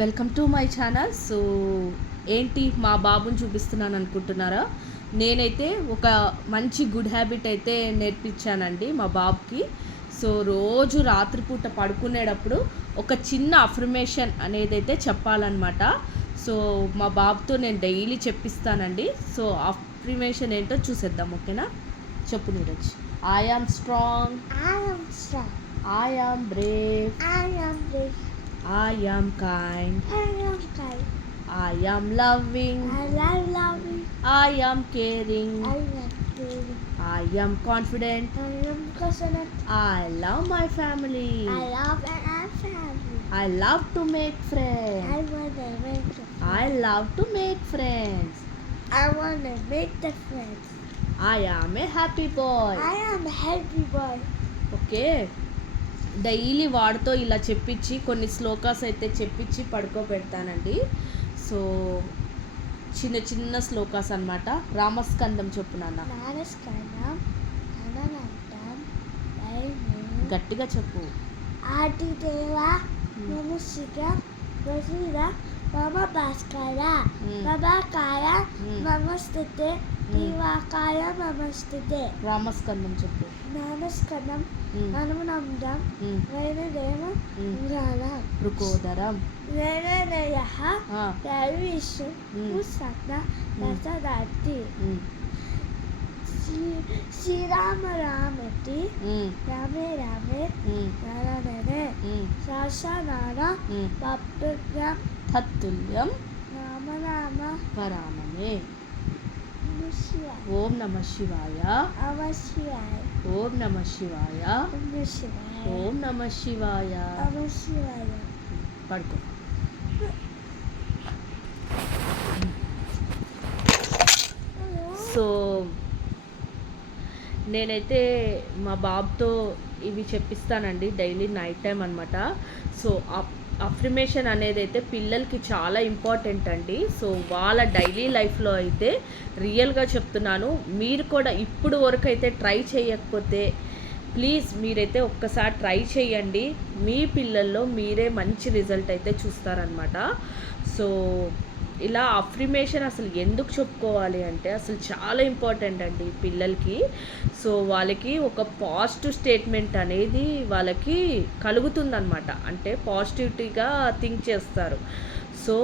Welcome to my channel. So ఏంటి మా బాబుని చూపిస్తున్నాను అనుకుంటున్నారా? నేనైతే ఒక మంచి గుడ్ హ్యాబిట్ అయితే నేర్పించానండి మా బాబుకి. సో రోజు రాత్రిపూట పడుకునేటప్పుడు ఒక చిన్న అఫర్మేషన్ అనేది అయితే చెప్పాలన్నమాట. సో మా బాబుతో నేను డైలీ చెప్పిస్తానండి. సో అఫర్మేషన్ ఏంటో చూసేద్దాం, ఓకేనా? చెప్పు Neeraj. I am strong, I am Brave, I am kind, I am loving, I am caring, I am confident, I love my family, I love to make friends, I love to make friends, I want to make the friends. I am a happy boy. I am a happy boy. Okay, daily వాడితో ఇలా చెప్పించి కొన్ని శ్లోకాస్ అయితే చెప్పించి పడుకోబెడతానండి. So చిన్న చిన్న శ్లోకాస్ అన్నమాట. రామస్కందం చెప్పు నాన్న. నామస్కారం అనంతం గట్టిగా చెప్పు. ఆదిదేవ నమస్క వసుద మమ భాస్కర ప్రభాకాయ నమస్తే దివాకాయ నమస్తే. రామస్కందం చెప్పు. నామస్కారం అనునందం వైనదేవ రుకోదరం వేనదయ దైవిషు సత్న దశదాతి శ్రీరామ రామతి రామే రామే నారాయణే శాసనాన పప్పుజ్ఞం తత్తుల్యం రామ రామ పరామమే. శివాయ ఓం నమ శివాయ, అవ శివాయ ఓం నమ శివాయ, శివాయ ఓం నమ శివాయ. అవ శివాయ. పడుకో. సో నేనైతే మా బాబుతో ఇవి చెప్పిస్తానండి డైలీ నైట్ టైం అనమాట. సో అఫర్మేషన్ అనేది అయితే పిల్లలకి చాలా ఇంపార్టెంట్ అండి. సో వాళ్ళ డైలీ లైఫ్లో అయితే రియల్గా చెప్తున్నాను, మీరు కూడా ఇప్పుడు వరకు అయితే ట్రై చేయకపోతే ప్లీజ్ మీరైతే ఒక్కసారి ట్రై చేయండి. మీ పిల్లల్లో మీరే మంచి రిజల్ట్ అయితే చూస్తారనమాట. సో ఇలా అఫర్మేషన్ అసలు ఎందుకు చెప్పుకోవాలి అంటే అసలు చాలా ఇంపార్టెంట్ అండి పిల్లలకి. సో వాళ్ళకి ఒక పాజిటివ్ స్టేట్మెంట్ అనేది వాళ్ళకి కలుగుతుందన్నమాట. అంటే పాజిటివిటీగా థింక్ చేస్తారు. సో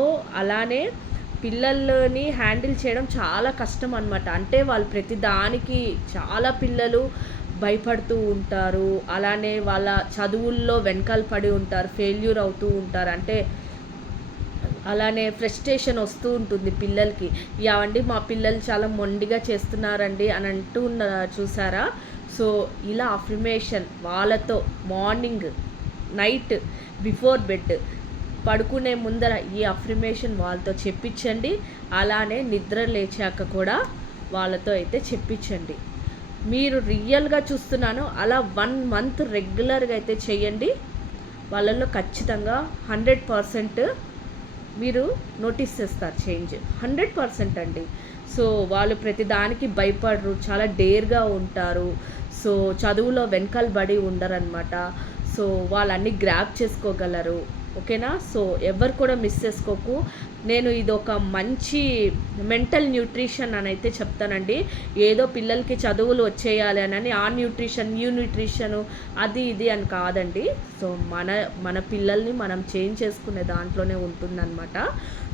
అలానే పిల్లల్ని హ్యాండిల్ చేయడం చాలా కష్టం అనమాట. అంటే వాళ్ళు ప్రతిదానికి చాలా పిల్లలు భయపడుతూ ఉంటారు. అలానే వాళ్ళ చదువుల్లో వెనకాల పడి ఉంటారు, ఫెయిల్యూర్ అవుతూ ఉంటారు. అంటే అలానే ఫ్రస్ట్రేషన్ వస్తూ ఉంటుంది పిల్లలకి. యావండి మా పిల్లలు చాలా మొండిగా చేస్తున్నారండి అని అంటూ చూసారా? సో ఇలా అఫర్మేషన్ వాళ్ళతో మార్నింగ్ నైట్ బిఫోర్ బెడ్ పడుకునే ముందర ఈ అఫర్మేషన్ వాళ్ళతో చెప్పించండి. అలానే నిద్ర లేచాక కూడా వాళ్ళతో అయితే చెప్పించండి. మీరు రియల్గా చూస్తున్నాను, అలా 1 month రెగ్యులర్గా అయితే చేయండి. వాళ్ళల్లో ఖచ్చితంగా 100% మీరు నోటీస్ చేస్తారు చేంజ్. 100% అండి. సో వాళ్ళు ప్రతిదానికి భయపడరు, చాలా డేర్గా ఉంటారు. సో చదువులో వెనకాల బడి ఉండరనమాట. సో వాళ్ళన్నీ గ్రాప్ చేసుకోగలరు, ఓకేనా? సో ఎవరు కూడా మిస్ చేసుకోకు. నేను ఇది ఒక మంచి మెంటల్ న్యూట్రిషన్ అని అయితే చెప్తానండి. ఏదో పిల్లలకి చదువులు వచ్చేయాలి అని ఆ న్యూట్రిషన్ ఈ న్యూట్రిషను అది ఇది అని కాదండి. సో మన పిల్లల్ని మనం చేంజ్ చేసుకునే దాంట్లోనే ఉంటుందన్నమాట.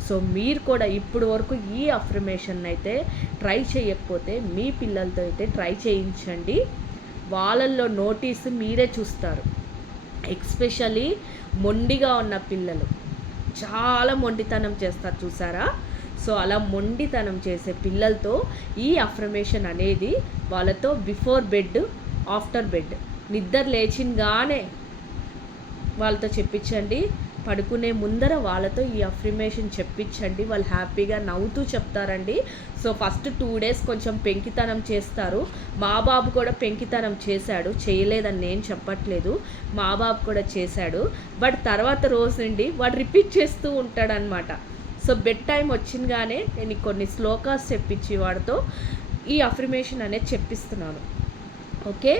సో మీరు కూడా ఇప్పుడు వరకు ఈ అఫర్మేషన్ అయితే ట్రై చేయకపోతే మీ పిల్లలతో అయితే ట్రై చేయించండి. వాళ్ళల్లో నోటీస్ మీరే చూస్తారు. ఎస్పెషల్లీ మొండిగా ఉన్న పిల్లలు చాలా మొండితనం చేస్తారు చూసారా? సో అలా మొండితనం చేసే పిల్లలతో ఈ అఫర్మేషన్ అనేది వాళ్ళతో బిఫోర్ బెడ్, ఆఫ్టర్ బెడ్, నిద్ర లేచినగానే వాళ్ళతో చెప్పించండి. పడుకునే ముందర వాళ్ళతో ఈ అఫర్మేషన్ చెప్పించండి. వాళ్ళు హ్యాపీగా నవ్వుతూ చెప్తారండి. సో ఫస్ట్ 2 days కొంచెం పెంకితనం చేస్తారు. మా బాబు కూడా పెంకితనం చేశాడు, చేయలేదని నేను చెప్పట్లేదు, మా బాబు కూడా చేశాడు. బట్ తర్వాత రోజు నుండి వాడు రిపీట్ చేస్తూ ఉంటాడనమాట. సో బెడ్ టైం వచ్చినగానే నేను కొన్ని శ్లోకాస్ చెప్పించి వాడితో ఈ అఫర్మేషన్ అనేది చెప్పిస్తున్నాను. ఓకే,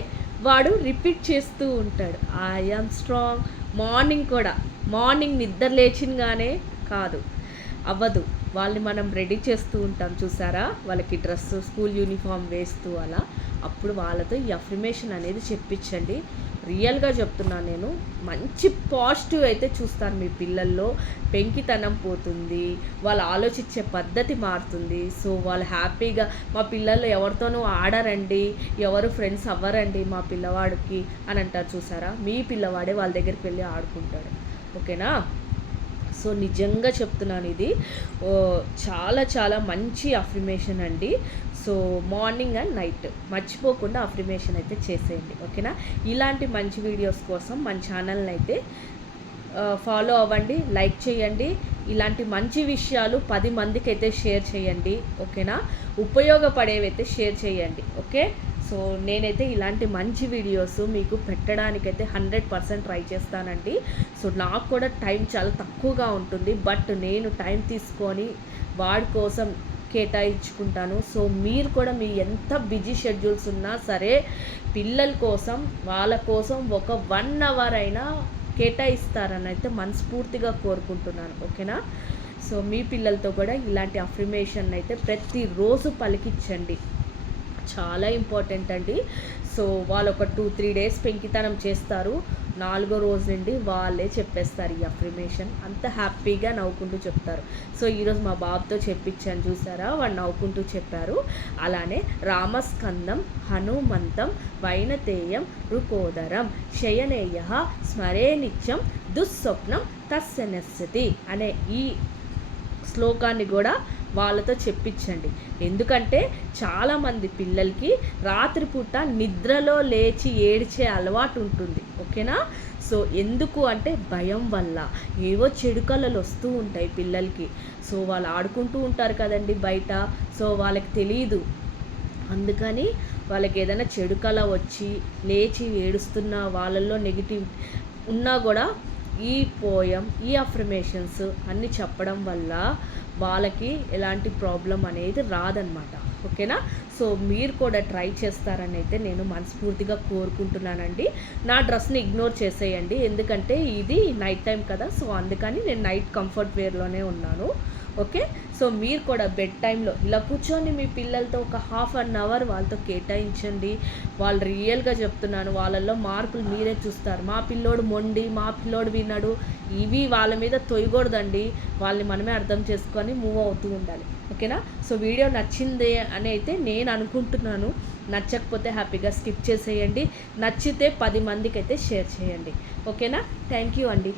వాడు రిపీట్ చేస్తూ ఉంటాడు, ఐఎమ్ స్ట్రాంగ్. మార్నింగ్ నిద్ర లేచినగానే కాదు, అవ్వదు, వాళ్ళని మనం రెడీ చేస్తూ ఉంటాం చూసారా, వాళ్ళకి డ్రెస్ స్కూల్ యూనిఫామ్ వేస్తూ అలా. అప్పుడు వాళ్ళతో ఈ అఫర్మేషన్ అనేది చెప్పించండి. రియల్గా చెప్తున్నాను, నేను మంచి పాజిటివ్ అయితే చూస్తాను మీ పిల్లల్లో. పెంకితనం పోతుంది, వాళ్ళు ఆలోచించే పద్ధతి మారుతుంది. సో వాళ్ళు హ్యాపీగా, మా పిల్లలు ఎవరితోనూ ఆడరండి, ఎవరు ఫ్రెండ్స్ అవ్వరండి మా పిల్లవాడికి అని అంటారు చూసారా, మీ పిల్లవాడే వాళ్ళ దగ్గరికి వెళ్ళి ఆడుకుంటాడు. ఓకేనా? సో నిజంగా చెప్తున్నాను, ఇది చాలా చాలా మంచి అఫర్మేషన్ అండి. సో మార్నింగ్ అండ్ నైట్ మర్చిపోకుండా అఫర్మేషన్ అయితే చేసేయండి. ఓకేనా? ఇలాంటి మంచి వీడియోస్ కోసం మన ఛానల్ని అయితే ఫాలో అవ్వండి, లైక్ చేయండి. ఇలాంటి మంచి విషయాలు 10 మందికి అయితే షేర్ చేయండి. ఓకేనా? ఉపయోగపడేవైతే షేర్ చేయండి. ఓకే? సో నేనైతే ఇలాంటి మంచి వీడియోస్ మీకు పెట్టడానికైతే 100% ట్రై చేస్తానండి. సో నాకు కూడా టైం చాలా తక్కువగా ఉంటుంది, బట్ నేను టైం తీసుకొని వాడి కోసం కేటాయించుకుంటాను. సో మీరు కూడా మీ ఎంత బిజీ షెడ్యూల్స్ ఉన్నా సరే పిల్లల కోసం, వాళ్ళ కోసం ఒక 1 అవర్ అయినా కేటాయిస్తారని అయితే మనస్ఫూర్తిగా కోరుకుంటున్నాను. ఓకేనా? సో మీ పిల్లలతో కూడా ఇలాంటి అఫర్మేషన్ అయితే ప్రతిరోజు పలికించండి, చాలా ఇంపార్టెంట్ అండి. సో వాళ్ళు ఒక 2-3 డేస్ పెంకితనం చేస్తారు, 4వ రోజు నుండి వాళ్ళే చెప్పేస్తారు ఈ అఫర్మేషన్. అంత హ్యాపీగా నవ్వుకుంటూ చెప్తారు. సో ఈరోజు మా బాబుతో చెప్పించాను చూసారా, వాడు నవ్వుకుంటూ చెప్పారు. అలానే రామస్కందం హనుమంతం వైనతేయం రుకోదరం శయనేయ స్మరే నిత్యం దుస్వప్నం తస్య నశ్యతి అనే ఈ శ్లోకాన్ని కూడా వాళ్ళతో చెప్పించండి. ఎందుకంటే చాలామంది పిల్లలకి రాత్రిపూట నిద్రలో లేచి ఏడ్చే అలవాటు ఉంటుంది. ఓకేనా? సో ఎందుకు అంటే భయం వల్ల ఏవో చెడు కళలు వస్తూ ఉంటాయి పిల్లలకి. సో వాళ్ళు ఆడుకుంటూ ఉంటారు కదండి బయట, సో వాళ్ళకి తెలియదు. అందుకని వాళ్ళకి ఏదైనా చెడు కళ వచ్చి లేచి ఏడుస్తున్న వాళ్ళల్లో నెగిటివ్ ఉన్నా కూడా ఈ పోయం, ఈ అఫర్మేషన్స్ అన్నీ చెప్పడం వల్ల వాళ్ళకి ఎలాంటి ప్రాబ్లం అనేది రాదనమాట. ఓకేనా? సో మీరు కూడా ట్రై చేస్తారని అయితే నేను మనస్ఫూర్తిగా కోరుకుంటున్నానండి. నా డ్రెస్ని ఇగ్నోర్ చేసేయండి, ఎందుకంటే ఇది నైట్ టైం కదా, సో అందుకని నేను నైట్ కంఫర్ట్ వేర్లోనే ఉన్నాను. ఓకే? సో మీరు కూడా బెడ్ టైంలో ఇలా కూర్చొని మీ పిల్లలతో ఒక 1/2 అవర్ వాళ్ళతో కేటాయించండి. వాళ్ళు రియల్గా చెప్తున్నాను, వాళ్ళల్లో మార్పులు మీరే చూస్తారు. మా పిల్లోడు మొండి, మా పిల్లోడు వినడు, ఇవి వాళ్ళ మీద తొయ్యకూడదండి. వాళ్ళని మనమే అర్థం చేసుకొని మూవ్ అవుతూ ఉండాలి. ఓకేనా? సో వీడియో నచ్చిందే అని అయితే నేను అనుకుంటున్నాను. నచ్చకపోతే హ్యాపీగా స్కిప్ చేసేయండి, నచ్చితే 10 మందికి అయితే షేర్ చేయండి. ఓకేనా? థ్యాంక్ యూ అండి.